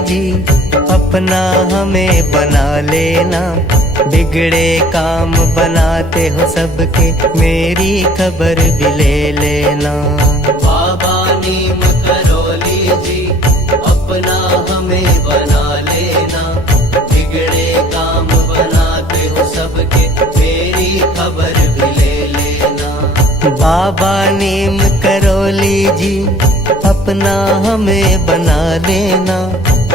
जी, अपना हमें बना लेना। बिगड़े काम बनाते हो सबके, मेरी खबर भी ले लेना। बाबा नीम करोली जी, अपना हमें बना लेना। बिगड़े काम बनाते हो सबके, मेरी खबर भी ले लेना। बाबा नीम करोली जी, अपना हमें बना लेना।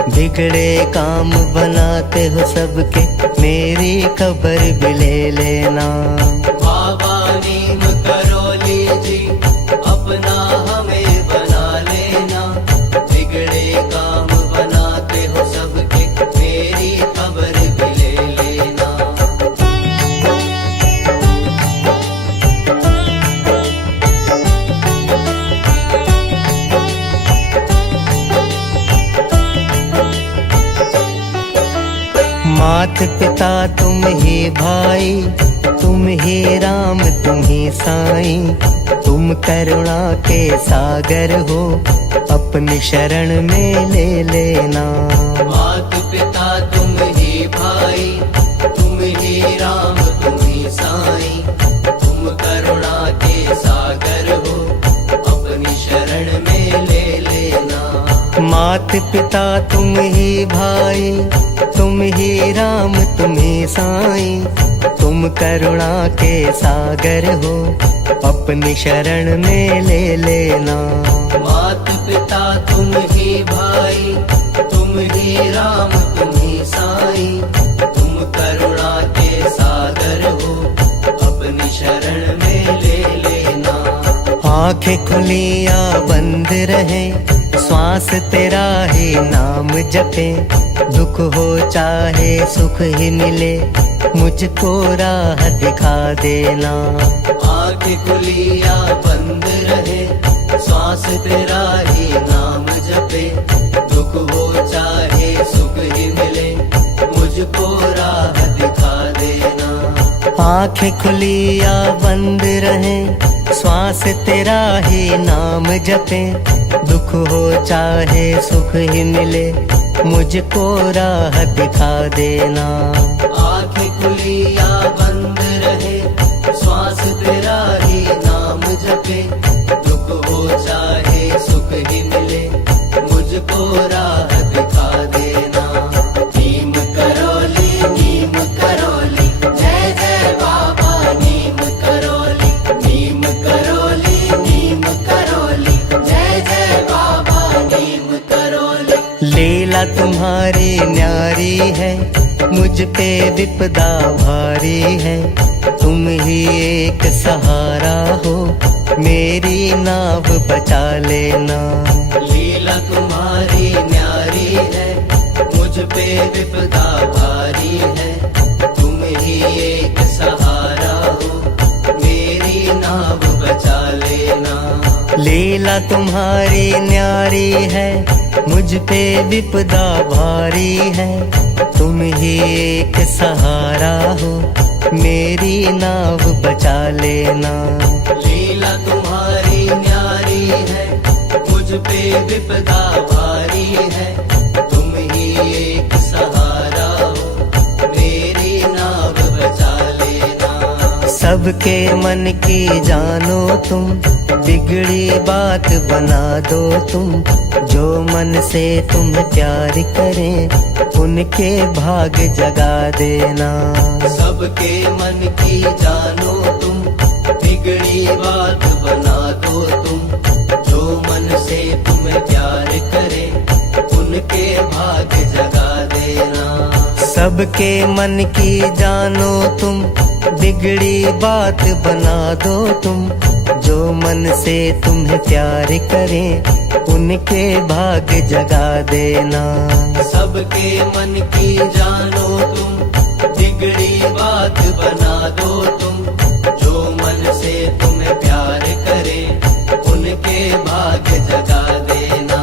बिगड़े काम बनाते हो सबके, मेरी खबर भी ले लेना। बाबा नीम करोली जी, अपना हमें बना लेना। बिगड़े काम बनाते हो सबके, मेरी खबर भी ले लेना। मात पिता तुम ही भाई, तुम ही राम तुम ही साईं। तुम करुणा के सागर हो, अपनी शरण में ले लेना। मात पिता तुम ही भाई, तुम ही राम तुम ही साईं। तुम करुणा के सागर हो, अपनी शरण में ले लेना। मात पिता तुम ही भाई, तुम ही राम तुम ही साईं। तुम करुणा के सागर हो, अपनी शरण में ले लेना। मात पिता तुम ही भाई, तुम ही राम तुम ही साईं। तुम करुणा के सागर हो, अपनी शरण में ले लेना। आंखें खुली या बंद रहे, श्वास तेरा ही नाम जपे। दुख हो चाहे सुख ही मिले, मुझको राह दिखा देना। आंखें खुली या बंद रहे, श्वास तेरा ही नाम जपे। दुख हो चाहे सुख ही मिले, मुझको राह दिखा देना। आंखें खुली या बंद रहे, श्वास तेरा ही नाम जपे। दुख हो चाहे सुख ही मिले, मुझको राह दिखा देना। आंखें खुली या बंद रहे, श्वास तेरा ही नाम जपे। दुख हो चाहे सुख ही मिले, मुझको राह दिखा देना। नीम करोली जय जय बाबा नीम करोली। नीम करोली जय जय बाबा नीम करोली। लीला तुम्हारी न्यारी है, मुझ पे विपदा भारी है। तुम ही एक सहारा हो, मेरी नाव बचा लेना। लीला तुम्हारी न्यारी है, मुझ पे विपदा भारी है। तुम ही एक सहारा हो, मेरी नाव बचा लेना। लीला तुम्हारी न्यारी है, मुझ पे विपदा भारी है। तुम ही एक सहारा हो, मेरी नाव बचा लेना। लीला तुम्हारी न्यारी है, मुझ पे विपदा भारी है। तुम ही एक सहारा हो, मेरी नाव बचा लेना। सबके मन की जानो तुम, बिगड़ी बात बना दो तुम। जो मन से तुम प्यार करें, उनके भाग जगा देना। सबके मन की जानो तुम, बिगड़ी बात बना दो तुम। जो मन से तुम्हें प्यार करे, उनके भाग जगा देना। सबके मन की जानो तुम, बिगड़ी बात बना दो तुम। जो मन से तुम्हें प्यार करें, उनके भाग जगा देना। सबके मन की जानो तुम, बिगड़ी बात बना दो तुम। जो मन से तुम्हें प्यार करे, उनके भाग जगा देना।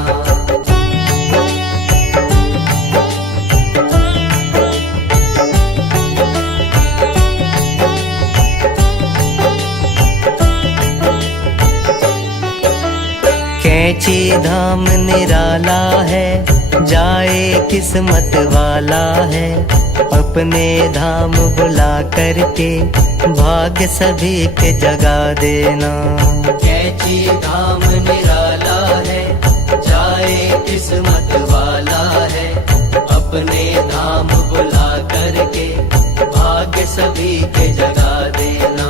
कैंची धाम निराला है, जाए किस्मत वाला है, अपने धाम बुला करके भाग्य सभी के जगा देना। कैची धाम निराला है, जाए किस्मत वाला है, अपने धाम बुला करके भाग्य सभी के जगा देना।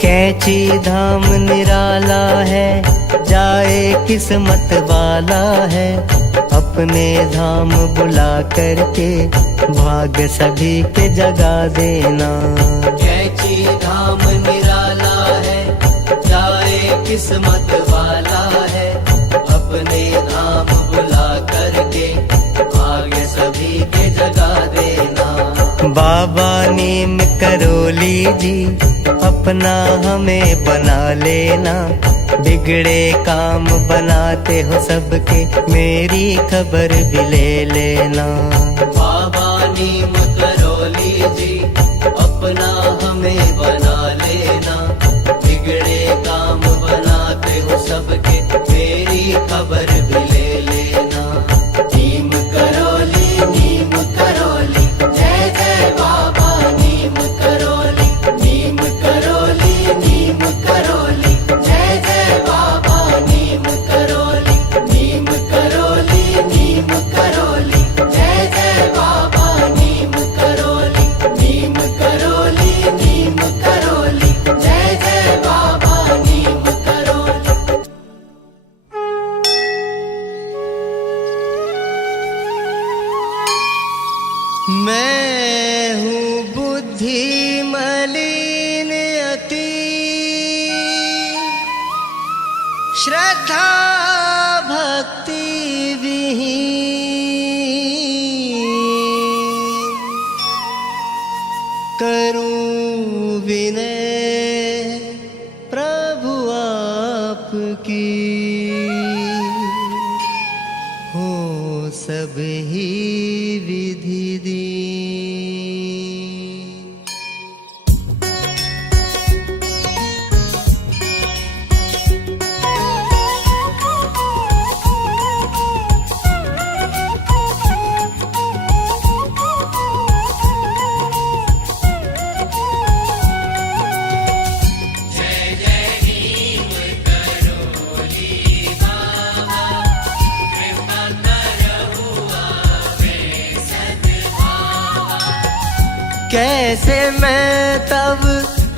कैची धाम निराला है, जाए किस्मत वाला है, अपने धाम बुला करके भाग्य सभी के जगा देना। कैची धाम निराला है, जाए किस्मत वाला है, अपने धाम बुला करके भाग्य सभी के जगा देना। बाबा नीम करोली जी अपना हमें बना लेना, बिगड़े काम बनाते हो सबके, मेरी खबर भी ले लेना। बाबा नीम करोली जी अपना हमें बना लेना, बिगड़े काम बनाते हो सबके, मेरी खबर भी ले लेना। नीम करोली जय जय बाबा नीम करोली, नीम करोली जय जय बाबा नीम करोली, नीम करोली जय जय बाबा नीम करोली, नीम करोली जय जय बाबा नीम करोली। मैं हूँ बुद्धि मलिन अति, श्रद्धा भक्ति विहीन, करूं विनय प्रभु आपकी, हो सब ही विधि दी। कैसे मैं तब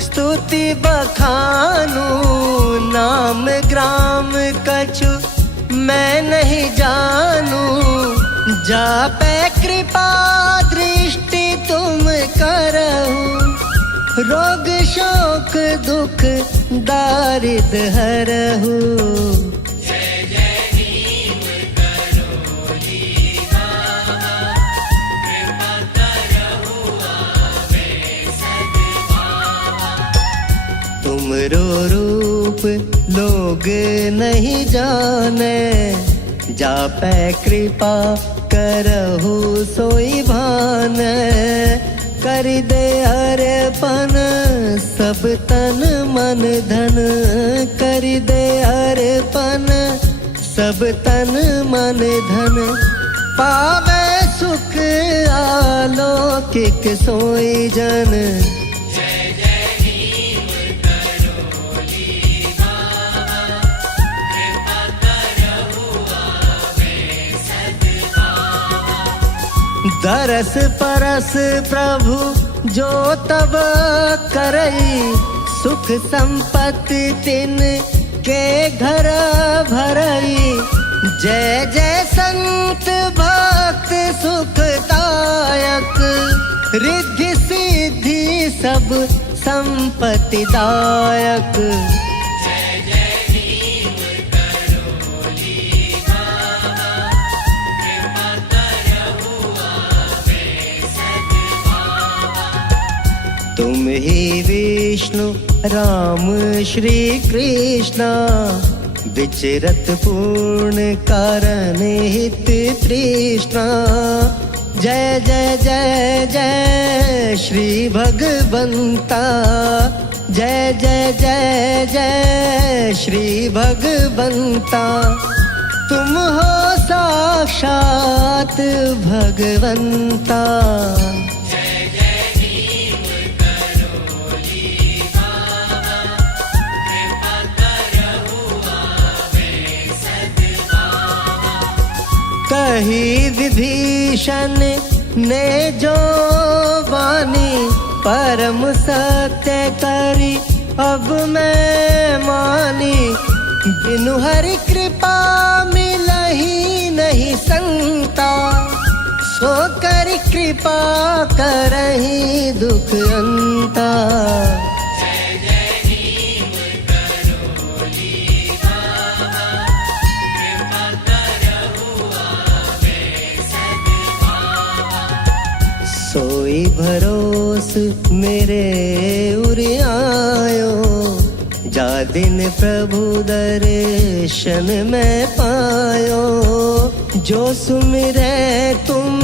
स्तुति बखानूं, नाम ग्राम कछु मैं नहीं जानूं, जापे कृपा दृष्टि तुम करहु, रोग शोक दुख दारिद्र हरहु। तुमरो रूप लोग नहीं जाने, जापै कृपा करहु सोई भान, कर दे अर्पण सब तन मन धन, कर दे अर्पण सब तन मन धन, पावे सुख आलौकिक सोई जन। दरस परस प्रभु जो तब करई, सुख संपत्ति तिन के घर भरई, जय जय संत भक्त सुखदायक, रिद्धि सिद्धि सब संपत्ति दायक। तुम ही विष्णु राम श्री कृष्ण, विचरत पूर्ण कारण हित तृष्णा, जय जय जय जय श्री भगवंता, जय जय जय जय श्री भगवंता। तुम हो साक्षात भगवंता। कही विभीषण ने जो वाणी परम सत्य करी अब मैं मानी। बिनु हरि कृपा मिलही नहीं संता, सो कर कृपा करही दुख अंता। सोई भरोस मेरे उर आयो, जा दिन प्रभु दर्शन में पायो। जो सुमिरै तुम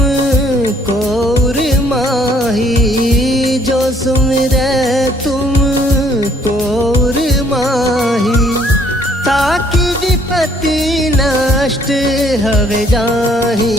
को उर माही, जो सुमिरै तुम को उर माही। ताकि विपत्ति नष्ट हवे जाही।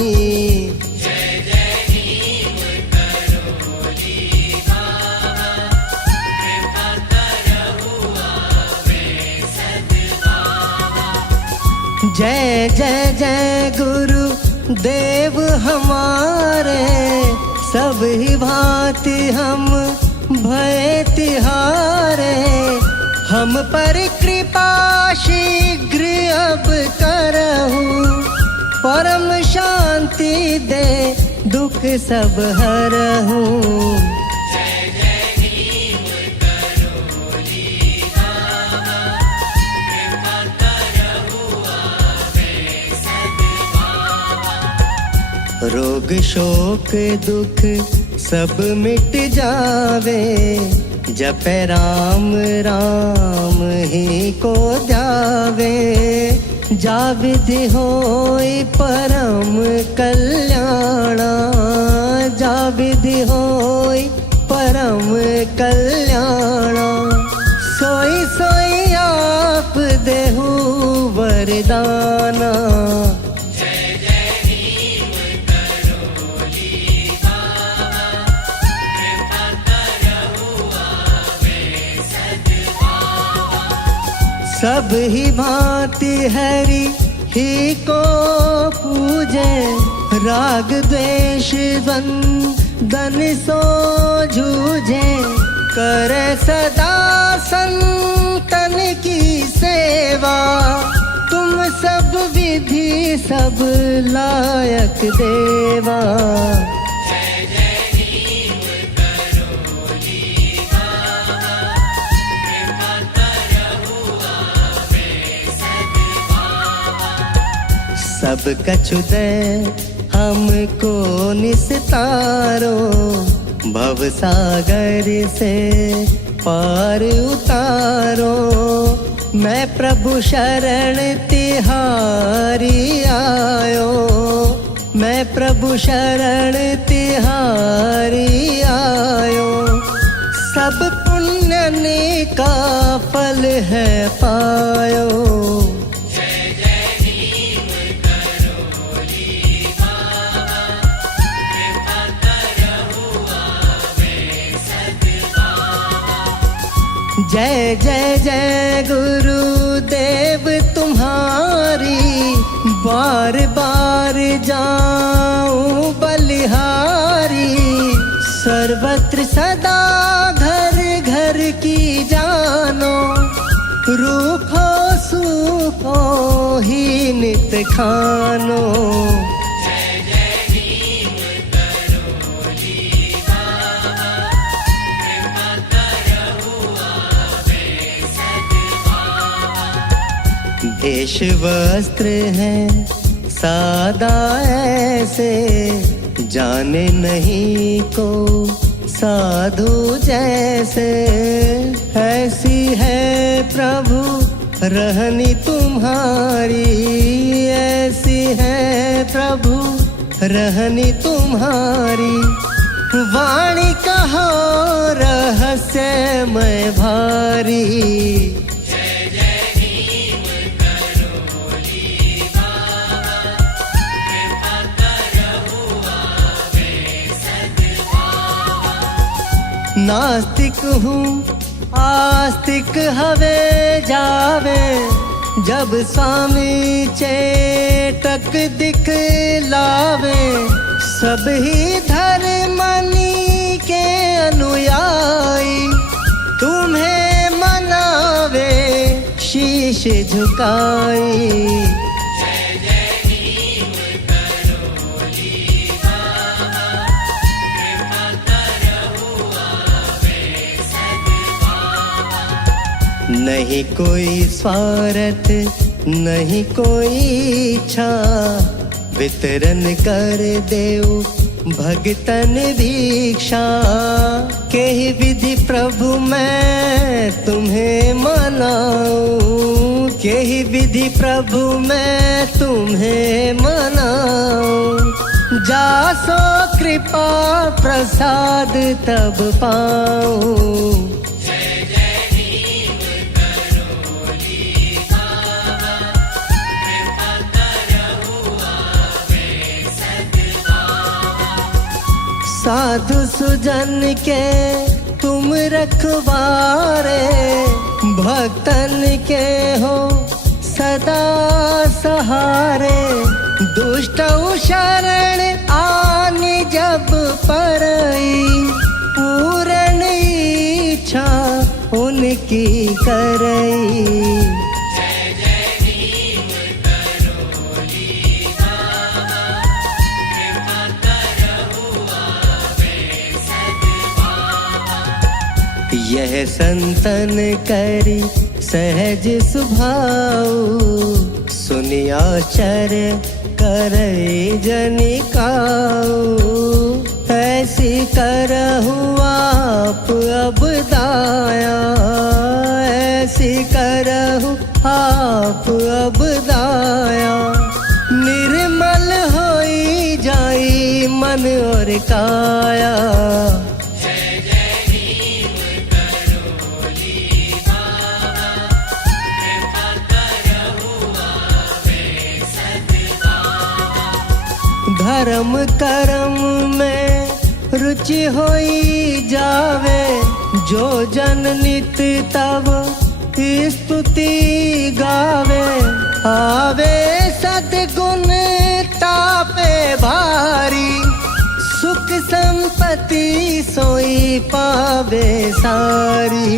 जय जय जय गुरु देव हमारे, सब ही भांति हम भय तिहारे। हम पर कृपा शीघ्र अब करहु, परम शांति दे दुख सब हरहु। रोग शोक दुख सब मिट जावे, जपै राम राम ही को ध्यावे। जा विधि होई परम कल्याणा, जा विधि होई परम कल्याणा। सोई सोई आप देहु वरदाना। सब ही भांति हरि ही को पूजे, राग द्वेष बंधन सो जूझे। करे सदा संतन की सेवा, तुम सब विधि सब लायक देवा। सब कछु दे हमको निस्तारो, भव सागर से पार उतारो। मैं प्रभु शरण तिहारी आयो, मैं प्रभु शरण तिहारी आयो। सब पुण्य का फल है पायो। जय जय जय गुरुदेव तुम्हारी, बार बार जाऊं बलिहारी। सर्वत्र सदा घर घर की जानो, रूखो सूखो ही नित खानो। वेश वस्त्र हैं सादा ऐसे, जाने नहीं को साधु जैसे। ऐसी है प्रभु रहनी तुम्हारी, ऐसी है प्रभु रहनी तुम्हारी। वाणी कहो रहस्यमय भारी। नास्तिक हूँ आस्तिक हवे जावे, जब स्वामी चेटक दिखलावे। सब ही धर्मनी के अनुयायी, तुम्हें मनावे शीश झुकाई। नहीं कोई स्वार्थ नहीं कोई इच्छा, वितरण कर देव भगतन भिक्षा। के ही विधि प्रभु मैं तुम्हें मनाऊं, के ही विधि प्रभु मैं तुम्हें मनाऊं। जासो कृपा प्रसाद तब पाऊं। साधु सुजन के तुम रखवारे, भक्तन के हो सदा सहारे। दुष्ट शरण आनी जब परई, पूर्ण इच्छा उनकी करई। यह संतन करी सहज सुभाऊ, सुनिया चर करे जनिकाऊ। ऐसी करहु आप अब दाया, ऐसी करहु आप अब दाया। निर्मल होई जाई मन और काया। धर्म कर्म में रुचि होई जावे, जो जन नित तब स्तुति गावे। आवे सद्गुण तापे भारी, सुख संपत्ति सोई पावे सारी।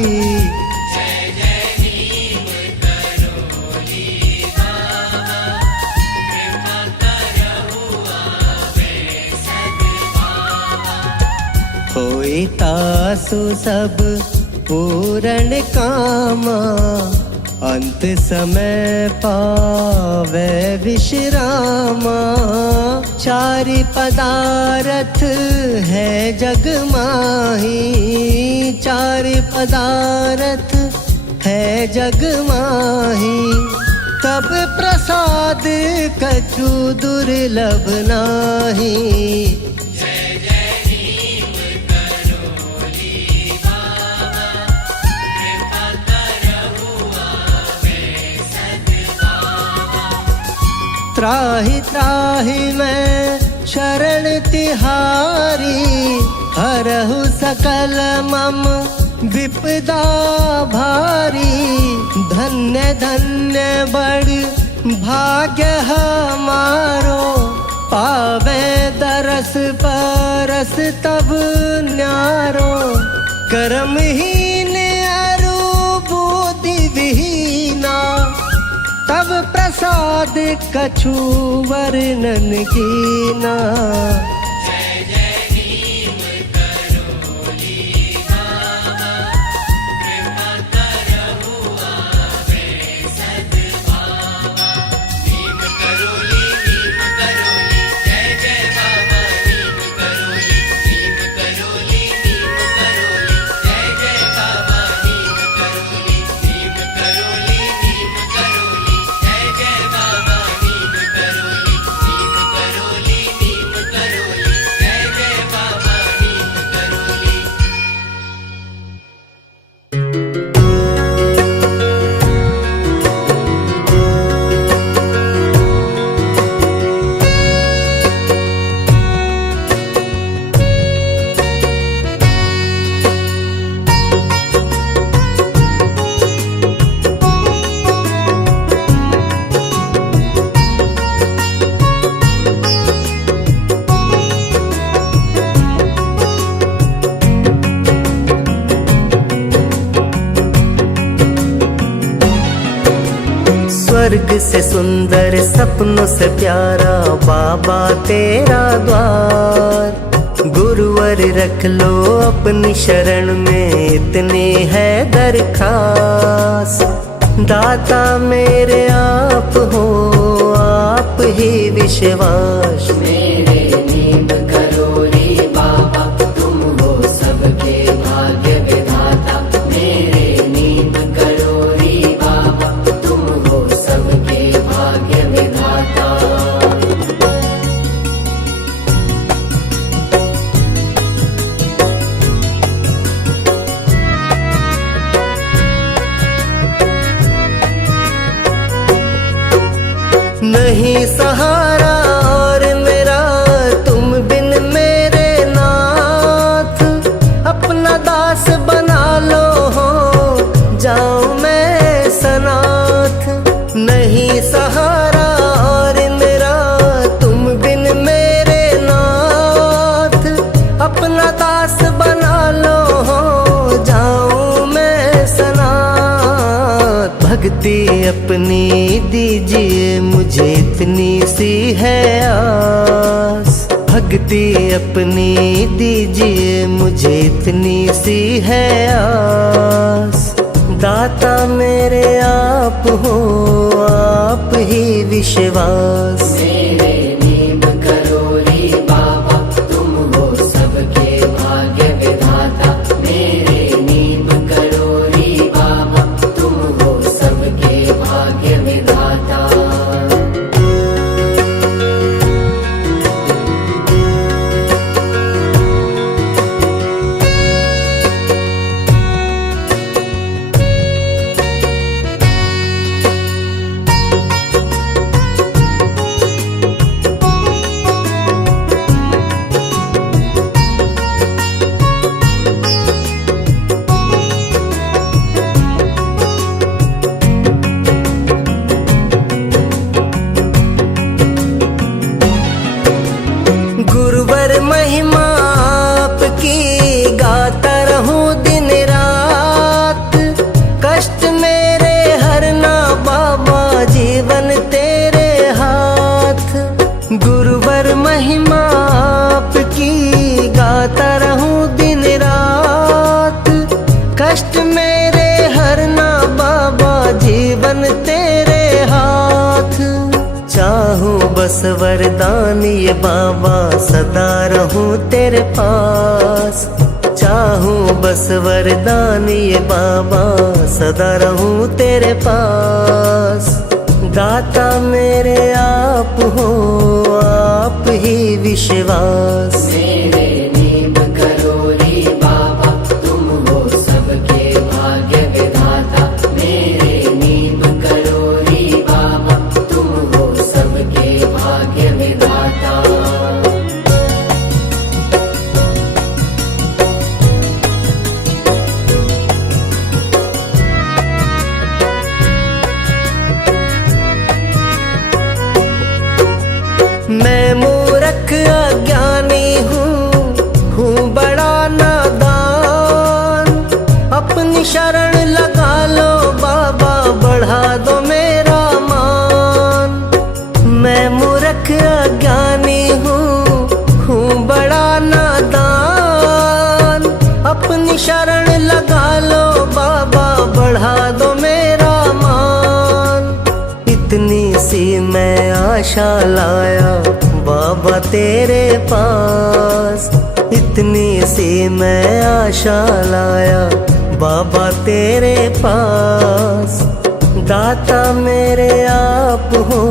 होई तासु सब पूर्ण कामा, अंत समय पावे विश्रामा। चारि पदार्थ है जग माही, चारि पदार्थ है जग माही। तब प्रसाद कछु दुर्लभ नाही। त्राहि त्राहि मैं शरण तिहारी, हरहु सकल मम विपदा भारी। धन्य धन्य बड़ भाग्य हमारो, पावे दरस परस तब न्यारो। कर्महीन अरु बुद्धि विहीना, तब प्रसाद कछु वर्णन कीना। स्वर्ग से सुंदर सपनों से प्यारा बाबा तेरा द्वार। गुरुवर रख लो अपनी शरण में इतनी है दरखास। दाता मेरे आप हो आप ही विश्वास। मेरे नींद करो रे बाबा, तुम हो सबके भाग्य विधाता। मेरे नींद करो रे बाबा, तुम हो सबके भाग्य विधाता। नहीं सहारा और मेरा तुम बिन मेरे नाथ। अपना दास बना लो हो जाऊं मैं सनाथ। नहीं सहारा और मेरा तुम बिन मेरे नाथ। अपना दास बना लो हो जाऊं मैं सनाथ। भक्ति अपनी दीजिए मुझे इतनी सी है आस। भक्ति अपनी दीजिए मुझे इतनी सी है आस। दाता मेरे आप हो आप ही विश्वास। मेरे नींद करो रे बाबा, तुम हो सबके भाग्य विधाता। मेरे नींद करो रे बाबा, तुम हो सबके भाग्य विधाता। गुरुवर महिमा आपकी गाता रहूं दिन रात। कष्ट मेरे हरना बाबा जीवन तेरे हाथ। गुरुवर महिमा आपकी गाता रहूं दिन रात। कष्ट मेरे हरना बाबा जीवन तेरे हाथ। चाहूं बस वरदान ये बाबा सदा रहूं तेरे पास। चाहूं बस वरदान ये बाबा सदा रहूं तेरे पास। दाता मेरे आप हो आप ही विश्वास। मेरे नींद करो रे बाबा, तुम हो सबके भाग्य विधाता। मेरे नींद करो रे बाबा, तुम हो सबके भाग्य विधाता। मैं मूर्ख अज्ञानी हूँ बड़ा नादान। अपनी शरण लगा लो बाबा बढ़ा दो मेरा मान। मैं मूर्ख अज्ञानी हूँ बड़ा नादान। अपनी शरण लगा लो बाबा बढ़ा दो मेरा मान। इतनी सी मैं आशा लाया बाबा तेरे पास। इतनी सी मैं आशा लाया बाबा तेरे पास। दाता मेरे आप हो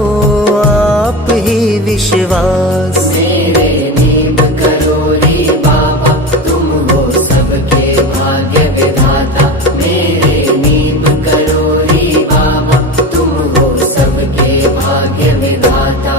आप ही विश्वास। मेरे नींद करो रे बाबा, तुम हो सबके भाग्य विधाता। मेरे नींद करो रे बाबा, तुम हो सबके भाग्य विधाता।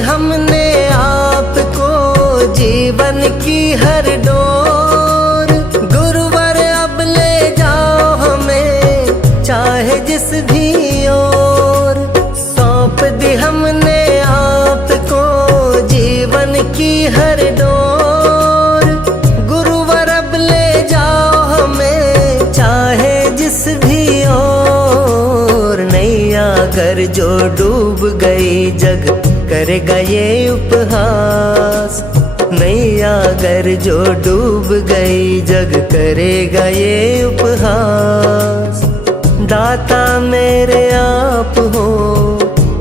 हमने आपको जीवन की हर डोर। गुरुवर अब ले जाओ हमें चाहे जिस भी ओर। सौंप दी हमने आपको जीवन की हर डोर। गुरुवर अब ले जाओ हमें चाहे जिस भी ओर। नैया अगर जो डूब गई जग करेगा ये उपहास। नैया अगर जो डूब गई जग करेगा ये उपहास। दाता मेरे आप हो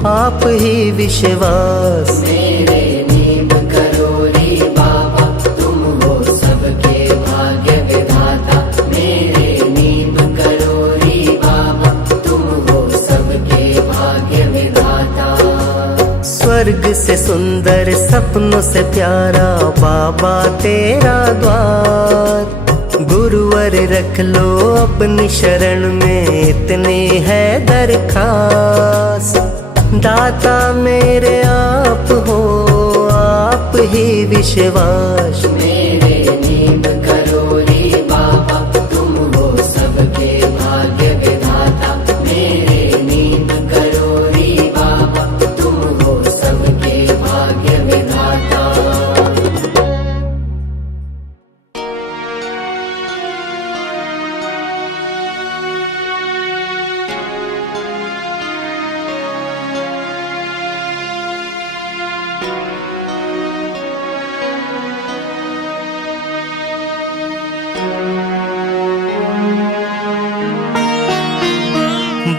आप ही विश्वास। मेरे नींद करो रे बाबा तुम हो सबके भाग्य विधाता। मेरे नींद करो रे बाबा तुम हो सबके भाग्य विधाता। स्वर्ग से सुंदर सपनों से प्यारा बाबा तेरा द्वार। गुरुवर रख लो अपनी शरण में इतनी है दरखास। दाता मेरे आप हो आप ही विश्वास। मेरे नींद करो रे बाबा तुम हो सबके भाग्य विधाता। मेरे नींद करो रे बाबा तुम हो सबके भाग्य विधाता।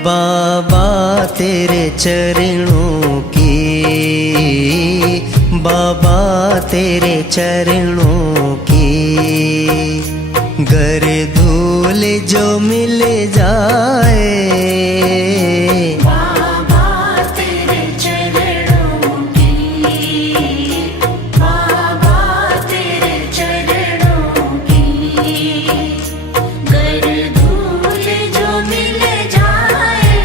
बाबा तेरे चरणों की, बाबा तेरे चरणों की गर धूल जो मिल जाए। बाबा तेरे चरणों की, बाबा तेरे चरणों की गर धूल जो मिल जाए।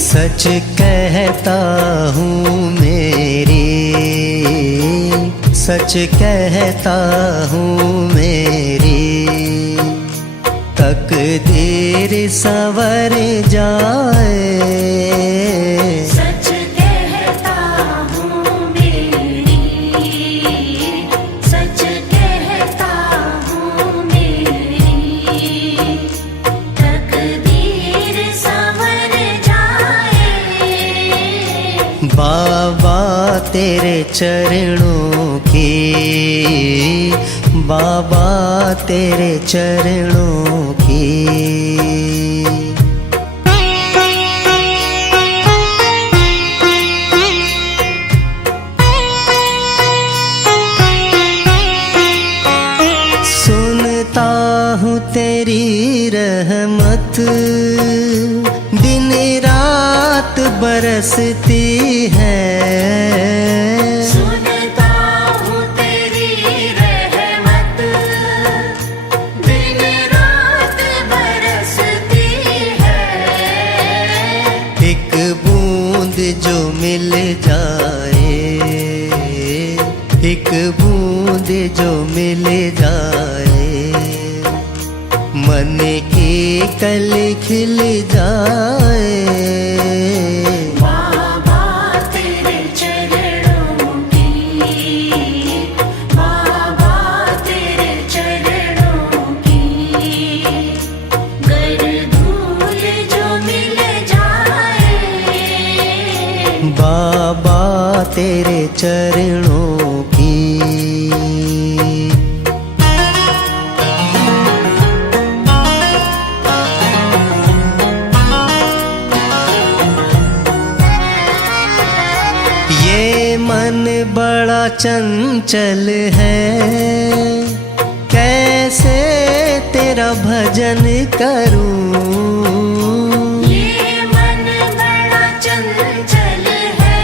सच कहता हूँ मेरी, सच कहता हूँ मेरी तकदीर संवर जाए। सच कहता हूँ मेरी, सच कहता हूँ मेरी तकदीर संवर जाए। बाबा तेरे चरणों की, बाबा तेरे चरणों की। सुनता हूँ तेरी रहमत दिन रात बरसती है। सुनता हूँ तेरी रहमत दिन रात बरसती है। एक बूंद जो मिल जाए, एक बूंद जो मिल जाए मन की कली खिल जाए। बाबा तेरे चरणों की, बाबा तेरे चरणों की गर धूल जो मिल जाए। बाबा तेरे चरणों की। ये मन बड़ा चंचल है कैसे तेरा भजन करूं। ये मन बड़ा चंचल है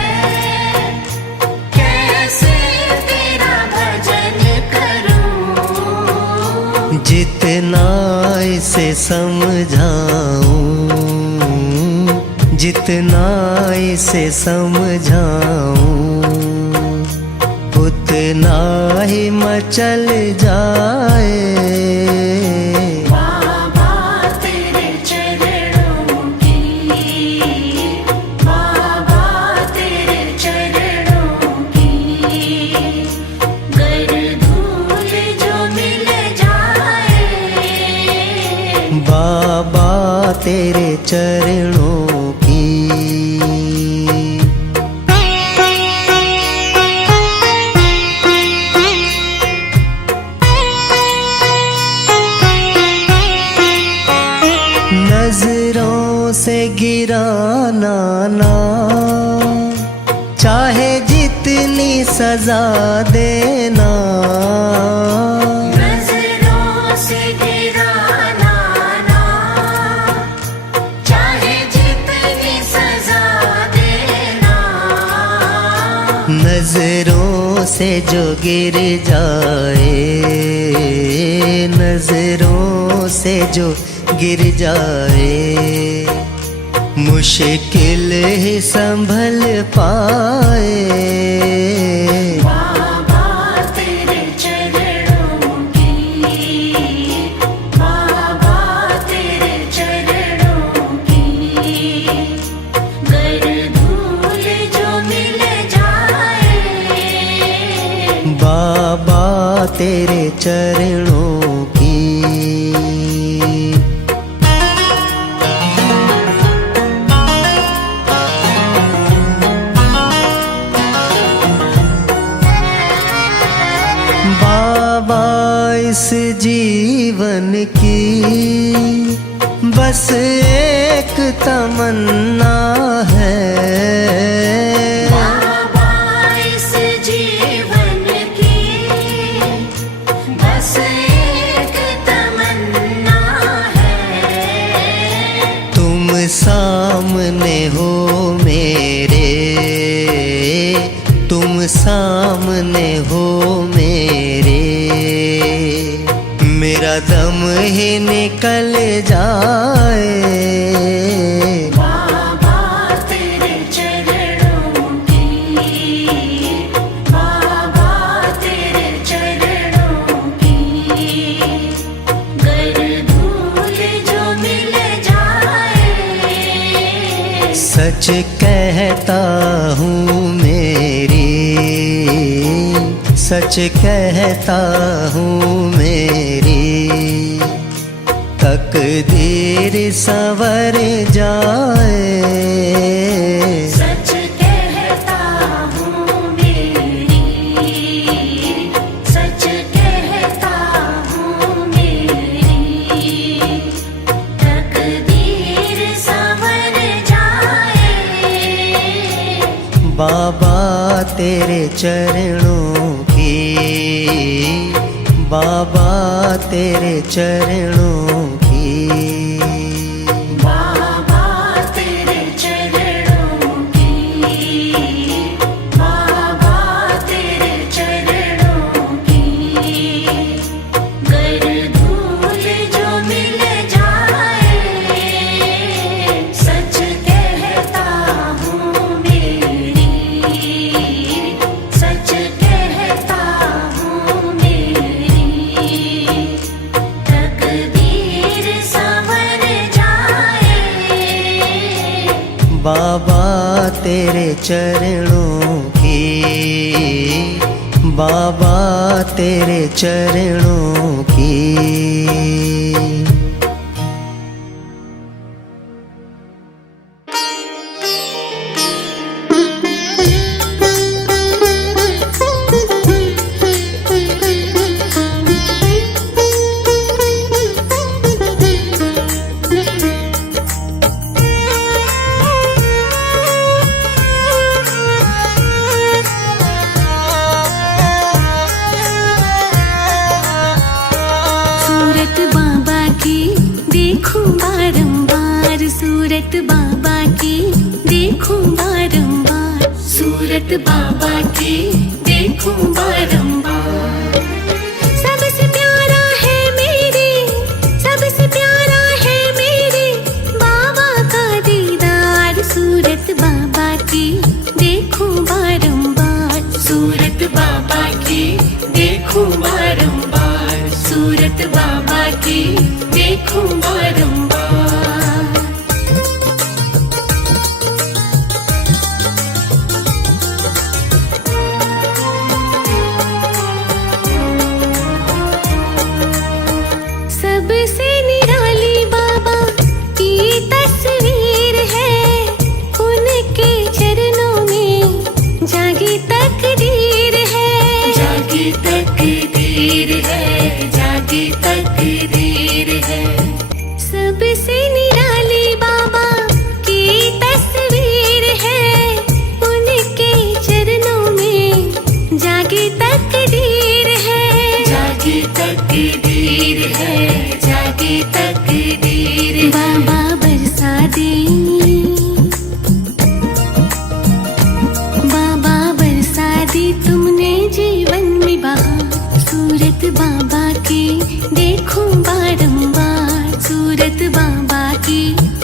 कैसे तेरा भजन करूं। जितना इसे समझाऊं, जितना इसे समझाऊं उतना ही मचल जाए। बाबा तेरे चरणों की, बाबा तेरे चरणों की, गर धूल जो मिल जाए। बाबा तेरे चरणों की। नजरों से गिराना ना, चाहे जितनी सजा देना। नजरों से गिराना ना, चाहे जितनी सजा देना। नजरों से जो गिर जाए, नजरों से जो गिर जाए, मुश्किल ही संभल पाए। बाबा तेरे चरणों की, बाबा तेरे चरणों की, गर धूल जो मिल जाए। बाबा तेरे चरणों की। बाबा इस जीवन की बस एक तमन्ना है। बाबा इस जीवन की बस एक तमन्ना है। तुम सामने हो मेरे, तुम सामने हो मेरे, मेरा दम ही निकल जाए। बाबा तेरे चरणों की, बाबा तेरे चरणों की, गर धूल जो मिल जाए। सच कहता हूँ मेरी, सच कहता हूँ मेरी, तकदीर संवर जाए। सच कहता हूँ मेरी, सच कहता हूँ मेरी, तकदीर संवर जाए। बाबा तेरे चरणों की, बाबा तेरे चरणों की। बाबा तेरे चरणों की, बाबा तेरे चरणों की, गर धूल जो मिल जाए। सच कहता हूँ मेरी, सच कहता हूँ मेरी, तकदीर संवर जाए। बाबा तेरे चरणों की, बाबा तेरे चरणों की। सूरत बाबा की देखूं बारंबार, सूरत बाबा की देखूं बारंबार, सूरत बाबा की देखूं बारंबार। सबसे प्यारा है मेरे, सबसे प्यारा है मेरे बाबा का दीदार। सूरत बाबा की देखूं बारंबार। सबसे निराली बाबा की तस्वीर है, उनके चरणों में जागी तकदीर है, जागी तकदीर है, जागी तकदीर है। सबसे निराली बाबा की तस्वीर है, उनके चरणों में जागी तकदीर है, जागी तकदीर है, जागी तकदीर। बाबा बरसा दे, बाबा बरसा दी तुमने जीवन में बहार। सूरत बाबा की देखूं बारंबार, सूरत बाबा की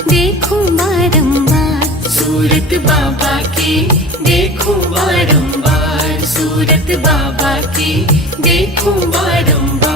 देखूं बारंबार, सूरत बाबा की देखूं बारंबार, सूरत बाबा की देखूं बारंबार।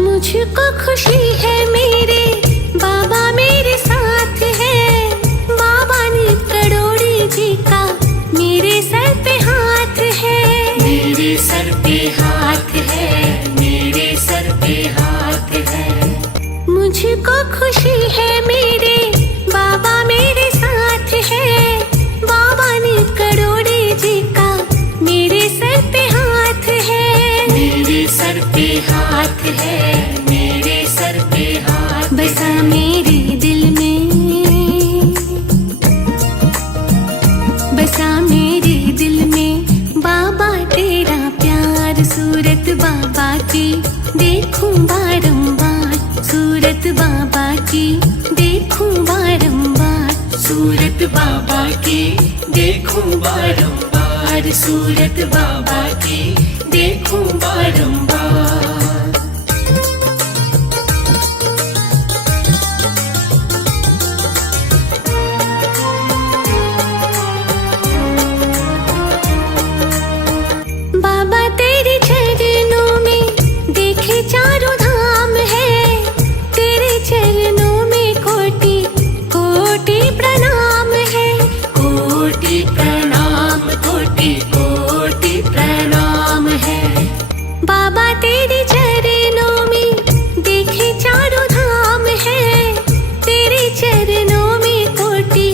मुझको खुशी है मेरे बाबा मेरे साथ है, बाबा ने करोड़ी जी का मेरे सर पे हाथ है, मेरे सर पे हाथ है, मेरे सर पे हाथ है। मुझको खुशी है मेरे बाबा मेरे साथ है, बाबा ने करोड़ी जी का मेरे सर पे हाथ है, मेरे सर पे हाथ है, मेरे सर पे हाथ। बसा मेरे दिल में, बसा मेरे दिल में बाबा तेरा प्यार। सूरत बाबा की देखूं बारंबार, सूरत बाबा की देखूं बारंबार, सूरत बाबा की देखूं बारंबार, सूरत बाबा की देखूं बारंबार। बाबा तेरे चरणों में देखे चारों धाम है, तेरे चरणों में कोटि कोटि प्रणाम है, कोटि प्रणाम, कोटि कोटि प्रणाम है। बाबा तेरे चरणों में देखे चारों धाम है, तेरे चरणों में कोटि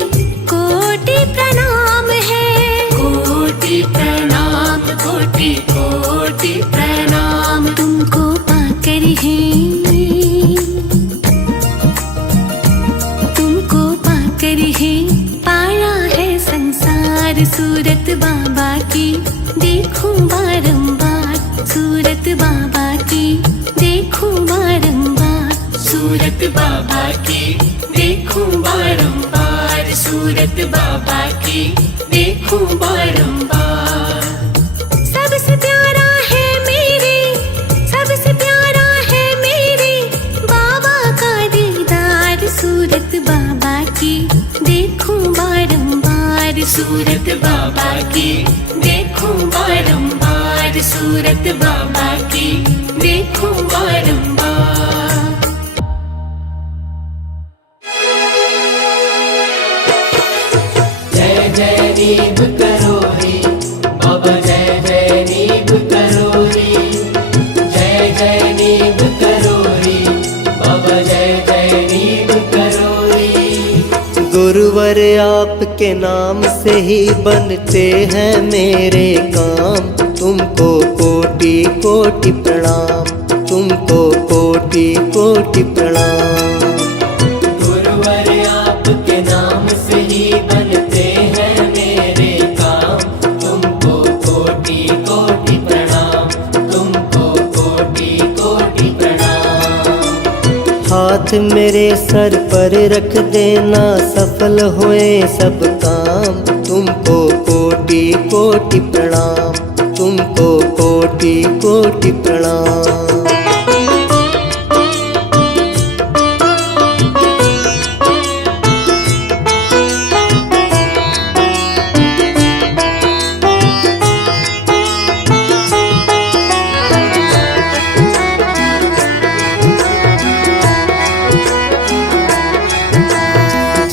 कोटि प्रणाम है, कोटि प्रणाम, कोटि कोटि प्रणाम। तुमको पाकर है, तुमको पाकर है पाया है संसार। सूरत बाबा की देखूं बारंबार, सूरत बाबा की देखूं बारंबार, सूरत बाबा की देखूं बारंबार, सूरत बाबा की देखूं बारंबार। सबसे प्यारा है मेरे, सबसे प्यारा है मेरे बाबा का दीदार। सूरत बाबा की देखूं बारंबार, सूरत बाबा की देखूं बारंबार, सूरत बाबा की देखूं बारंबार। जय जय नीव करो रे बाबा, जय जय नीव करो रे, जय जय नीव करो रे बाबा, जय जय नीव करो रे। गुरुवर आपके नाम से ही बनते हैं मेरे काम। तुमको कोटि कोटि प्रणाम, तुमको कोटि कोटि प्रणाम। गुरुवर आपके नाम से ही बनते हैं मेरे काम। तुमको कोटि कोटि प्रणाम, तुमको कोटि कोटि प्रणाम। हाथ मेरे सर पर रख देना, सफल होए सब काम। प्रणाम, तुमको कोटि कोटि प्रणाम, तुमको कोटि कोटि प्रणाम।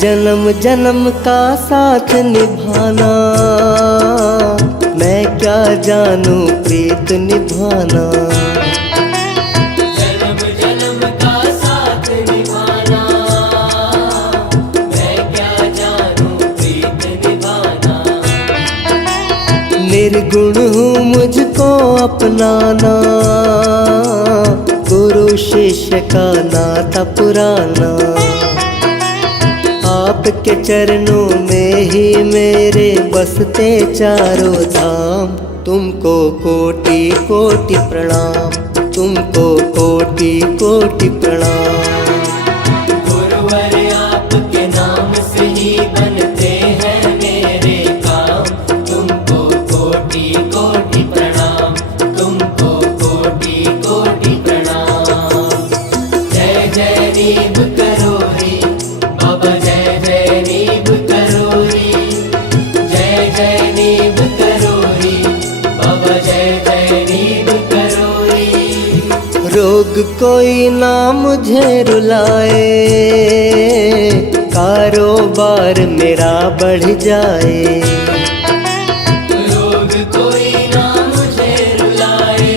जन्म जन्म का साथ निभाना, मैं क्या जानूं प्रीत निभाना। जन्म जन्म का साथ निभाना, मैं क्या जानूं प्रीत निभाना। निर्गुण हूँ मुझको अपनाना, गुरु शिष्य का नाता पुराना। आपके चरणों में ही मेरे बसते चारों धाम, तुमको कोटि कोटि प्रणाम, तुमको कोटि कोटि प्रणाम। गुरुवर आपके नाम से ही बनते हैं मेरे काम, तुमको कोटि कोटि प्रणाम, तुमको कोटि कोटि प्रणाम। जय जय नीव करोरी बाबा, जय जय नीव करोरी, जय जय नीव करोरी बाबा, जय जय नीव करोरी। रोग कोई ना मुझे रुलाए, कारोबार मेरा बढ़ जाए। रोग कोई ना मुझे रुलाए,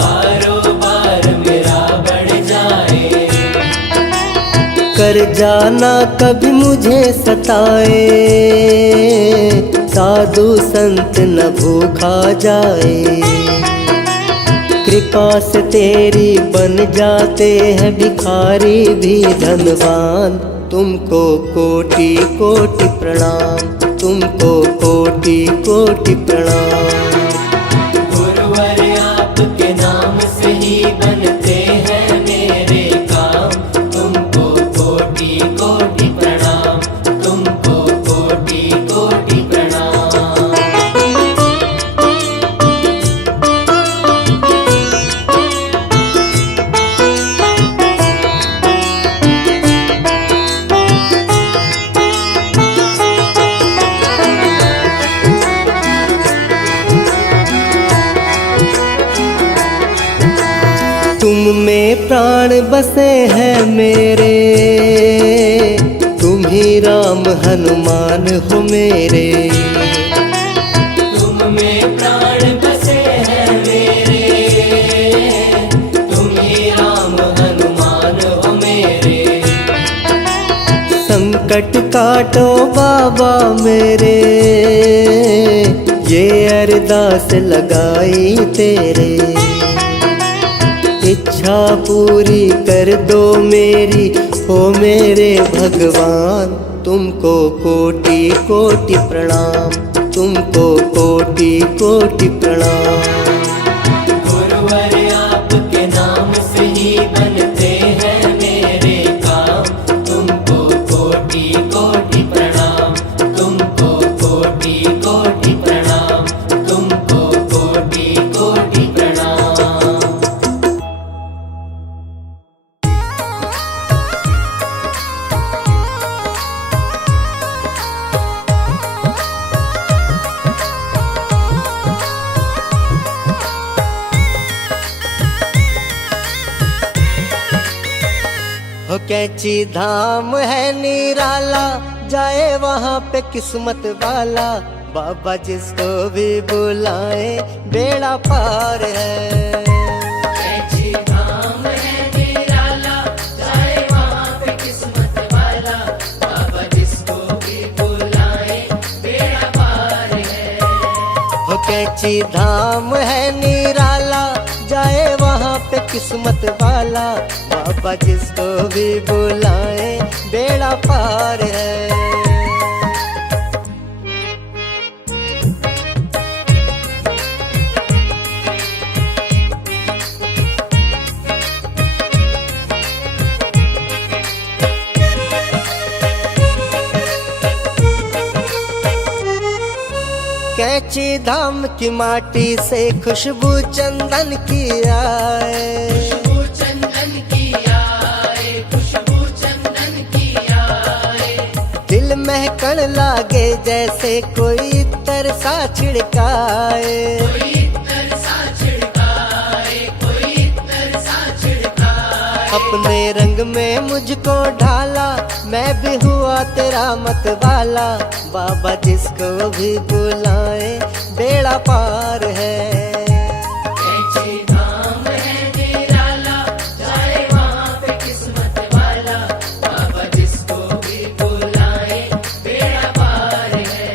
कारोबार मेरा बढ़ जाए। कर जाना कभी मुझे सताए, साधु संत न भूखा जाए। कृपा से तेरी बन जाते हैं भिखारी भी धनवान, तुमको कोटि कोटि प्रणाम, तुमको कोटि कोटि प्रणाम। गुरुवर आपके नाम से ही बनते हैं मेरे काम, तुमको कोटि कोटि प्रणाम, तुमको कोटि कोटि प्रणाम। तुम में प्राण बसे हैं मेरे, तुम ही राम हनुमान हो मेरे। तुम में प्राण बसे हैं मेरे, तुम ही राम हनुमान हो मेरे। संकट काटो बाबा मेरे, ये अरदास लगाई तेरे। इच्छा पूरी कर दो मेरी, हो मेरे भगवान, तुमको कोटि कोटि प्रणाम, तुमको कोटि कोटि प्रणाम। गुरुवर आपके नाम से ही बनते हैं मेरे काम, तुमको कोटि कोटि प्रणाम, तुमको कोटि कोटि प्रणाम, तुमको कोटि कोटि प्रणाम। हो कैची धाम है निराला, जाए वहाँ पे किस्मत वाला। बाबा जिसको भी बुलाए बेड़ा पार है। कैची धाम है निराला, जाए वहाँ पे किस्मत वाला। बाबा जिसको भी बुलाए बेड़ा पार है। हो कैची धाम है निराला, जाए वहाँ पे किस्मत वाला। बाबा जिसको भी बुलाए बेड़ा पार है। कैंची धाम की माटी से खुशबू चंदन की आए, खुशबू चंदन की आए, खुशबू चंदन की आए। दिल महकन लागे जैसे कोई तरसा छिड़काए, कोई तरसा छिड़काए, कोई तरसा छिड़काए। अपने रंग में मुझको ढाला, मैं भी हुआ तेरा मतवाला। बाबा जिसको भी बुलाए बेड़ा पार है। कैंची धाम है निराला, जाए वहाँ पे किस्मत वाला। बाबा जिसको भी बुलाए बेड़ा पार है।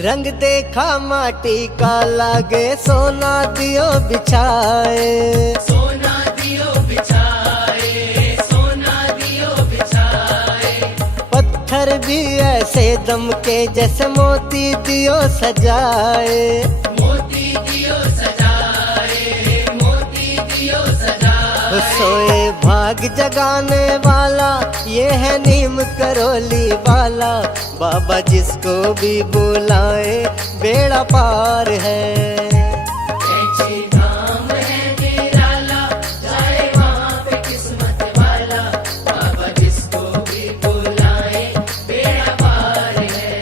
रंग देखा माटी का लागे सोना दियो बिछाए, सोना दियो बिछाए, सोना दियो बिछाए। पत्थर भी ऐसे दम के जैसे मोती दियो सजाए। मोती दियो सजाए, मोती दियो सजाए। सोए भाग जगाने वाला ये है नीम करोली वाला। बाबा जिसको भी बुलाए बेड़ा पार है। कैंची धाम है निराला, जाए वहाँ पे किस्मत वाला। बाबा जिसको भी बुलाए बेड़ा पार है।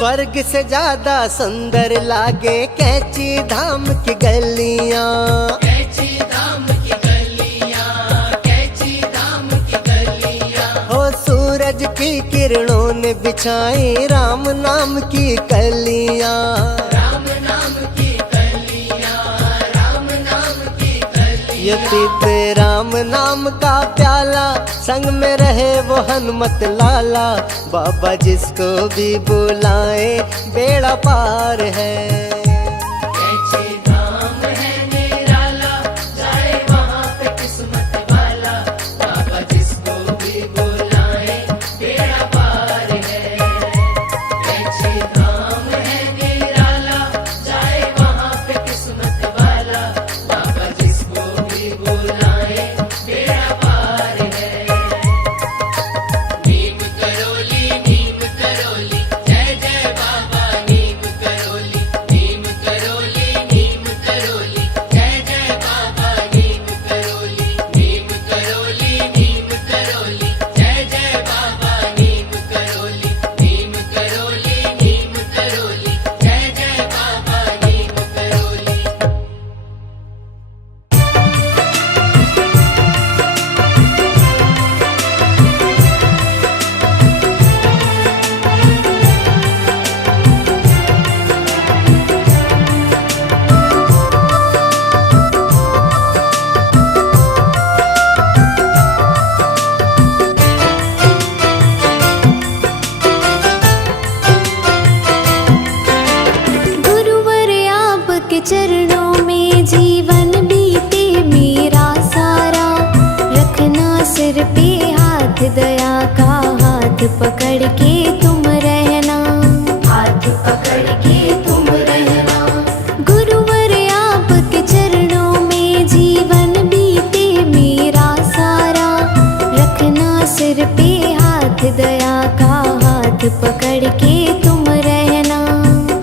स्वर्ग से ज्यादा सुंदर लागे कैंची धाम की गलियां। कैंची धाम की गलियां, कैंची धाम की गलियां। हो सूरज की किरणों ने बिछाई राम नाम की कलियां। राम नाम की कलियां, राम नाम की कलियां। ये पीते राम नाम का प्याला, संग में रहे वो हनुमत लाला। बाबा जिसको भी बुलाए बेड़ा पार है। कैंची धाम है निराला, जाए वहाँ पे किस्मत वाला। बाबा जिसको भी बुलाए बेड़ा पार है। कैंची धाम है निराला, जाए वहाँ पे किस्मत वाला। बाबा जिसको भी बुलाए बेड़ा पार है। नीम करोली, नीम करोली, जय जय बाबा। नीम करोली, नीम करोली, नीम करोली, जय जय बाबा। नीम करोली, नीम करोली, नीम करोली, जय जय बाबा। नीम करोली, नीम करोली, नीम करोली, जय जय बाबा। नीम करोली। गुरुवर आपके चरणों में जीवन बीते मेरा सारा। रखना सिर पे हाथ, दया का हाथ पकड़ के तुम रहना। हाथ पकड़ के तुम रहना। गुरुवर आपके चरणों में जीवन बीते मेरा सारा। रखना सिर पे हाथ, दया का हाथ पकड़ के तुम रहना।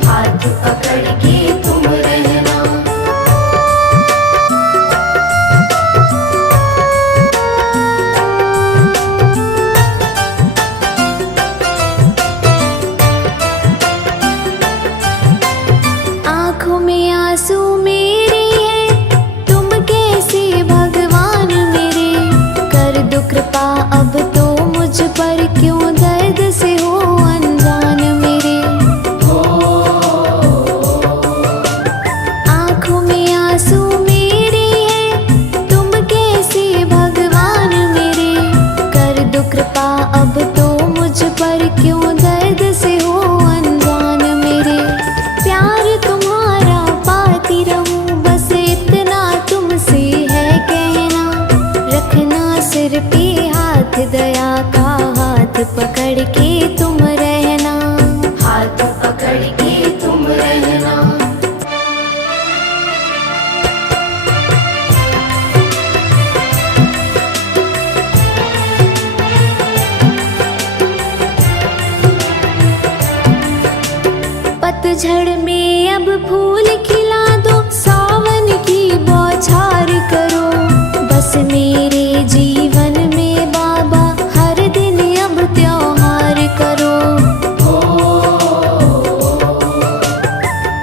हाथ पकड़ के तुम रहना। पतझड़ में अब फूल खिला दो, सावन की बौछार करो। बस मेरे जीवन में बाबा हर दिन अब त्योहार करो।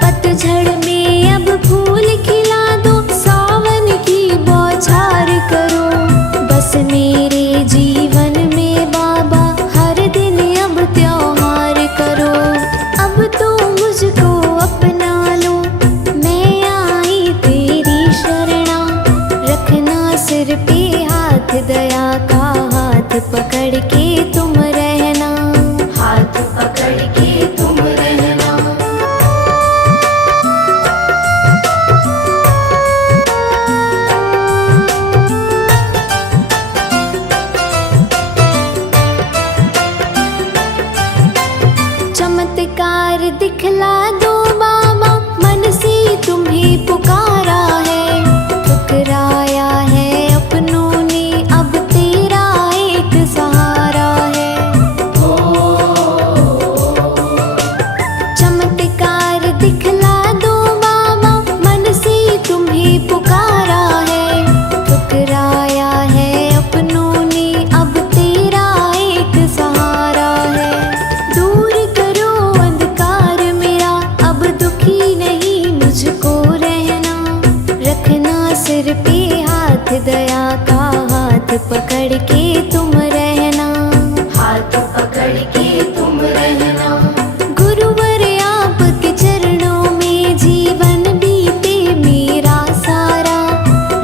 पतझड़ में अब फूल खिला दो, सावन की बौछार करो। बस मेरे जीवन में बाबा हर दिन अब त्योहार करो। अब तो मुझको अपना लो, मैं आई तेरी शरणा। रखना सिर पे हाथ, दया का हाथ पकड़ के तुम रहना, हाथ पकड़ के तुम रहना। चमत्कार दिखला दो बाबा, मन से तुम्हें पुकारा है। ठुकराया है अपनों ने, अब तेरा एक सहारा है। चमत्कार दिखला दो बाबा, मन से तुम्हें पुकारा है। ठुकराया है अपनों ने, अब तेरा एक सहारा है। दूर करो अंधकार मेरा, अब दुखी नहीं मुझको रहना। रखना सिर पे हाथ, दया का हाथ पकड़ के तुम रहना, हाथ पकड़ के तुम रहना। गुरुवर आपके चरणों में जीवन बीते मेरा सारा।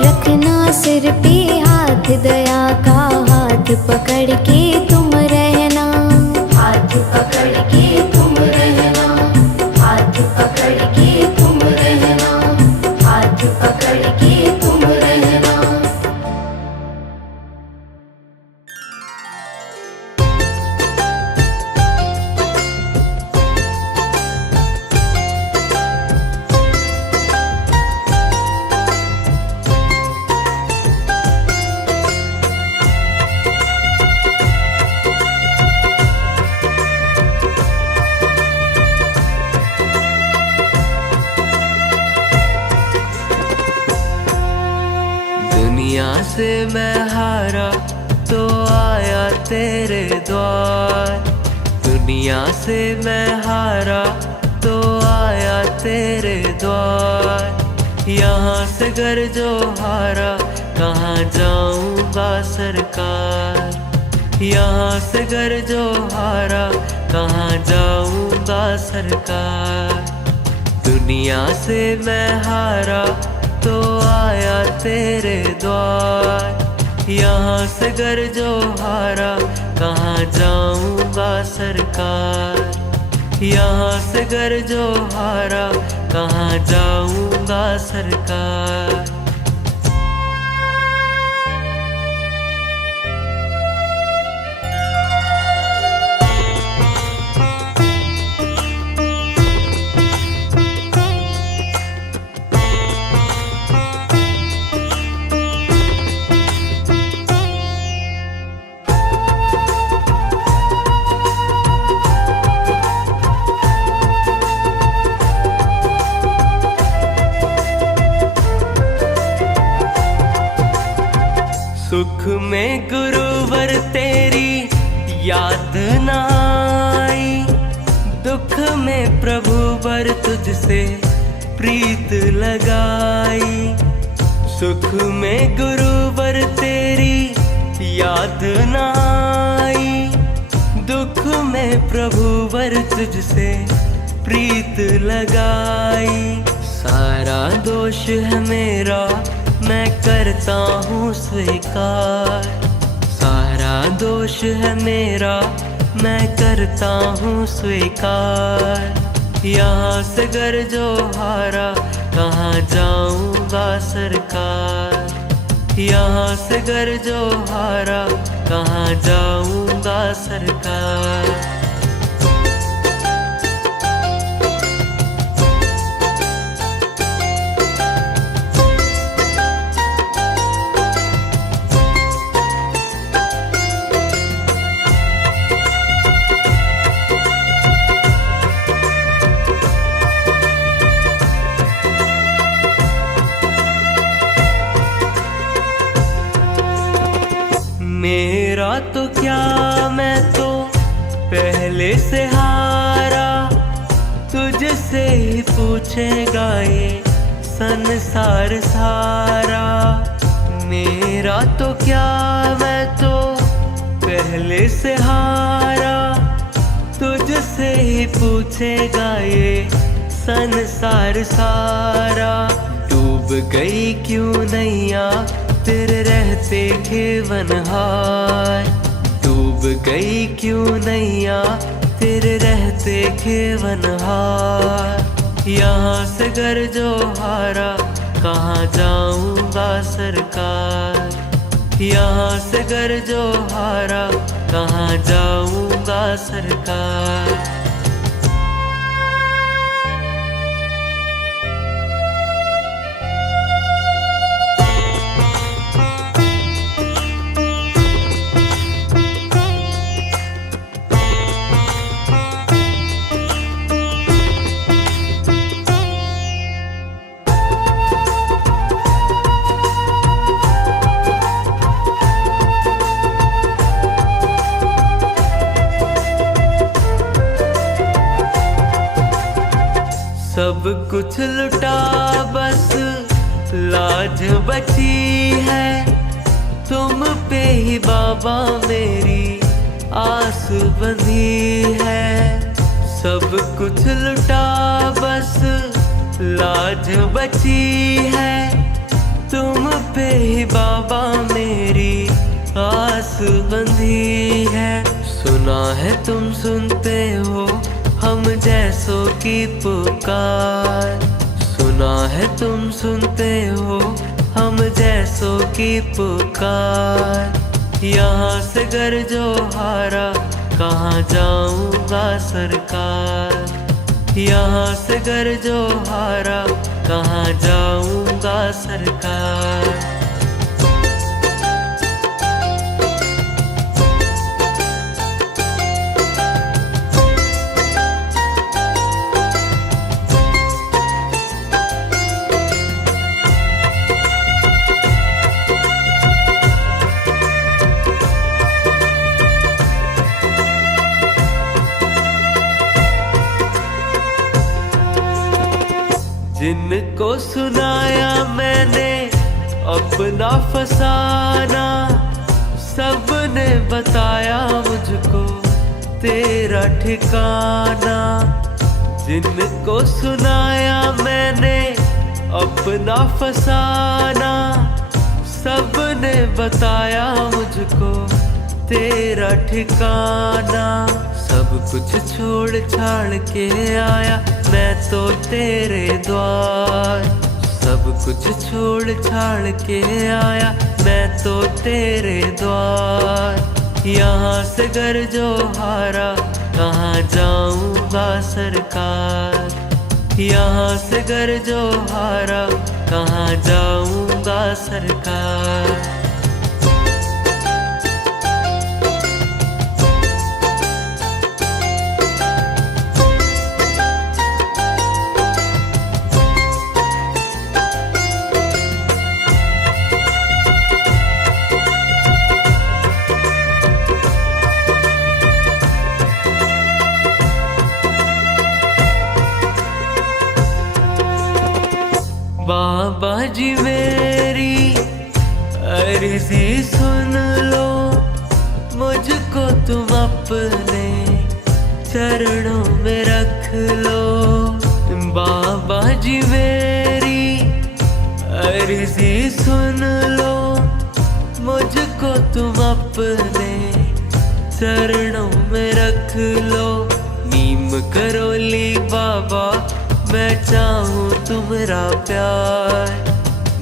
रखना सिर पे हाथ, दया का हाथ पकड़ के तुम रहना, हाथ पकड़ के तुम रहना, हाथ पकड़ के तुम रहना, हाथ पकड़ के तुम रहना। दुनिया से मैं हारा तो आया तेरे द्वार। दुनिया से मैं हारा तो आया तेरे द्वार। यहाँ से घर जो हारा कहाँ जाऊँगा सरकार। यहाँ से घर जो हारा कहाँ जाऊँगा सरकार। दुनिया से मैं हारा तो आया तेरे द्वार। यहाँ से घर जो हारा कहाँ जाऊँगा सरकार। यहाँ से घर जो हारा कहाँ जाऊँगा सरकार। सुख में गुरुवर तेरी याद न आई। दुख में प्रभुवर तुझसे प्रीत लगाई। सुख में गुरुवर तेरी याद न आई। दुख में प्रभुवर तुझसे प्रीत लगाई। सारा दोष है मेरा मैं करता हूँ स्वीकार। सारा दोष है मेरा मैं करता हूँ स्वीकार। यहाँ से घर जो हारा कहाँ जाऊँगा सरकार। यहाँ से घर जो हारा कहाँ जाऊँगा सरकार। क्या, मैं तो पहले से हारा। तुझसे ही पूछेगा ये संसार सारा। मेरा तो क्या, मैं तो पहले से हारा। तुझसे ही पूछेगा ये संसार सारा। डूब गई क्यों नैया तेरे रहते खेवनहार। डूब गई क्यों नैया तेरे रहते खेवनहार। यहाँ से घर जो हारा कहाँ जाऊंगा सरकार। यहाँ से घर जो हारा कहाँ जाऊंगा सरकार। सब कुछ लुटा बस लाज बची है। तुम पे ही बाबा मेरी आस बंधी है। सब कुछ लुटा बस लाज बची है। तुम पे ही बाबा मेरी आस बंधी है। सुना है तुम सुनते हो हम जैसों की पुकार। सुना है तुम सुनते हो हम जैसों की पुकार। यहाँ से घर जो हारा कहाँ जाऊंगा सरकार। यहाँ से घर जो हारा कहाँ जाऊंगा सरकार। जिनको सुनाया मैंने अपना फसाना। सबने बताया मुझको तेरा ठिकाना। जिनको सुनाया मैंने अपना फसाना। सबने बताया मुझको तेरा ठिकाना। सब कुछ छोड़ छाड़ के आया मैं तो तेरे द्वार। सब कुछ छोड़ छाड़ के आया मैं तो तेरे द्वार। यहाँ से घर जो हारा कहाँ जाऊंगा सरकार। यहाँ से घर जो हारा कहाँ जाऊंगा सरकार। बाबा जी मेरी अर्जी सुन लो। मुझको तुम अपने चरणों में रख लो। बाबा जी मेरी अर्जी सुन लो। मुझको तुम अपने चरणों में रख लो। नीम करोली बाबा मैं चाहूँ तुम्हारा प्यार।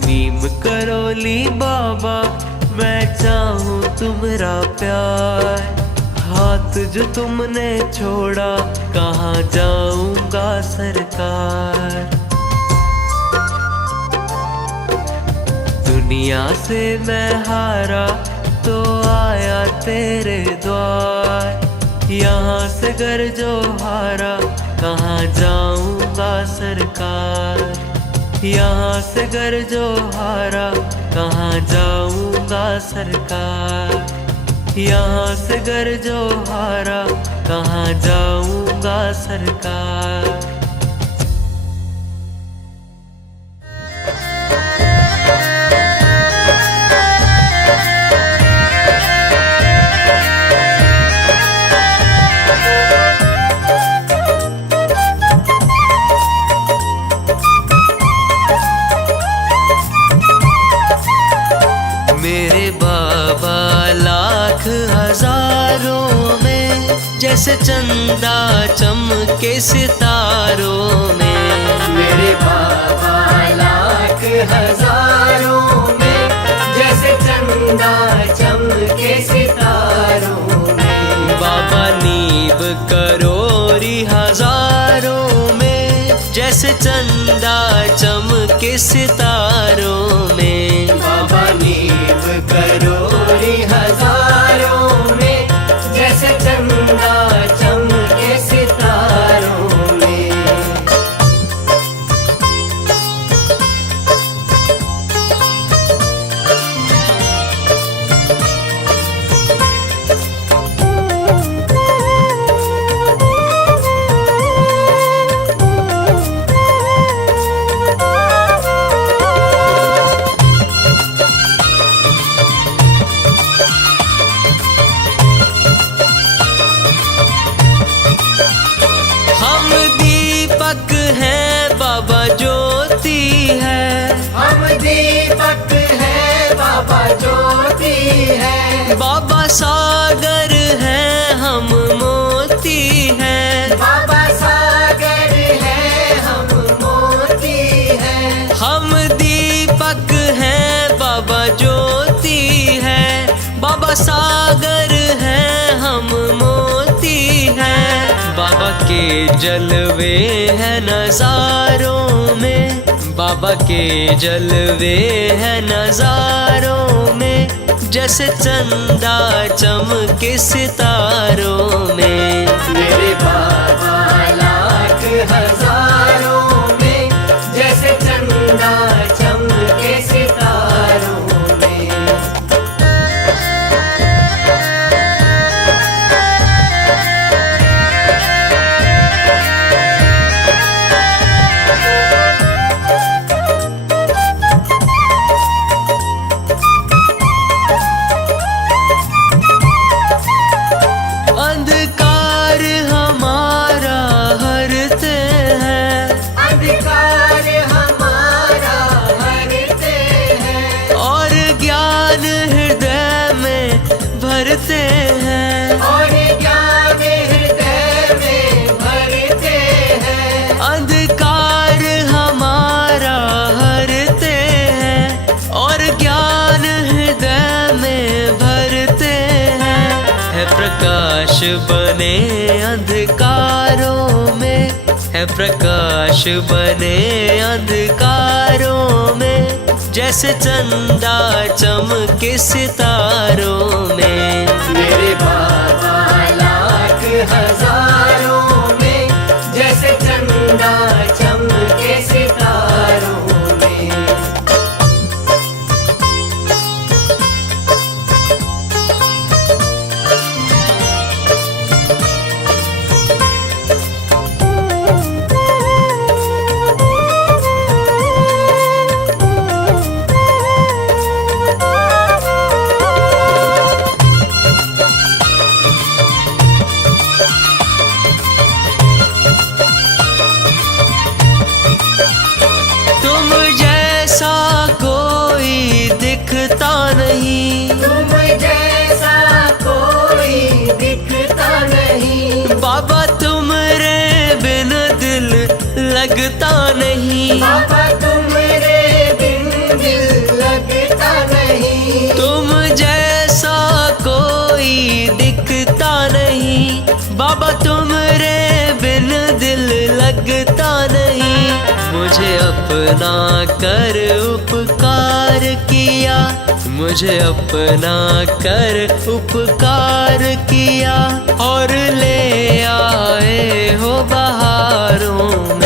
नीम करोली बाबा मैं चाहूँ तुम्हारा प्यार। हाथ जो तुमने छोड़ा कहाँ जाऊंगा सरकार। दुनिया से मैं हारा तो आया तेरे द्वार। यहाँ से घर जो हारा कहाँ जाऊंगा सरकार। यहाँ से घर जो हारा कहाँ जाऊंगा सरकार। यहाँ से घर जो हारा कहाँ जाऊंगा सरकार। मेरे बाबा लाख हजारों में जैसे चंदा चमके सितारों में। मेरे बाबा लाख हजारों में जैसे चंदा चमके सितारों में। बाबा नीब करोड़ी हजारों में जैसे चंदा चमके सितारों में। बाबा नीब करोड़ी हजारों में जैसे चंदा चमके सितारों में। हम दीपक हैं बाबा ज्योति है। हम दीपक है बाबा ज्योति है। बाबा सागर हैं हम मोती हैं। बाबा सागर है हम मोती है। हम दीपक हैं बाबा ज्योति है। बाबा सागर हैं हम मोती हैं। बाबा के जलवे हैं नजारों में। बाबा के जलवे हैं नजारों में जैसे चंदा चमके सितारों में। मेरे बाबा लाख हजारों में जैसे चंदा चमके सितारों में। अंधकार हमारा हरते हैं। अधिकार हमारा हरते हैं। और ज्ञान हृदय में भरते हैं। और ज्ञान हृदय में भरते हैं। अंधकार हमारा हरते हैं और ज्ञान हृदय में भरते हैं। है प्रकाश बने अंधकारों में। है प्रकाश बने अंधकारों में जैसे चंदा चमके सितारों में। मेरे बाबा लाख हजारों में जैसे चंदा चमके सितारों में। तुम जैसा कोई दिखता नहीं। तुम जैसा कोई दिखता नहीं। बाबा तुमरे बिन दिल लगता नहीं। बाबा तुमरे बिन दिल लगता नहीं। तुम जैसा कोई दिखता नहीं। बाबा तुमरे बिन दिल लगता नहीं। मुझे अपना कर उपकार किया। मुझे अपना कर उपकार किया और ले आए हो बहारों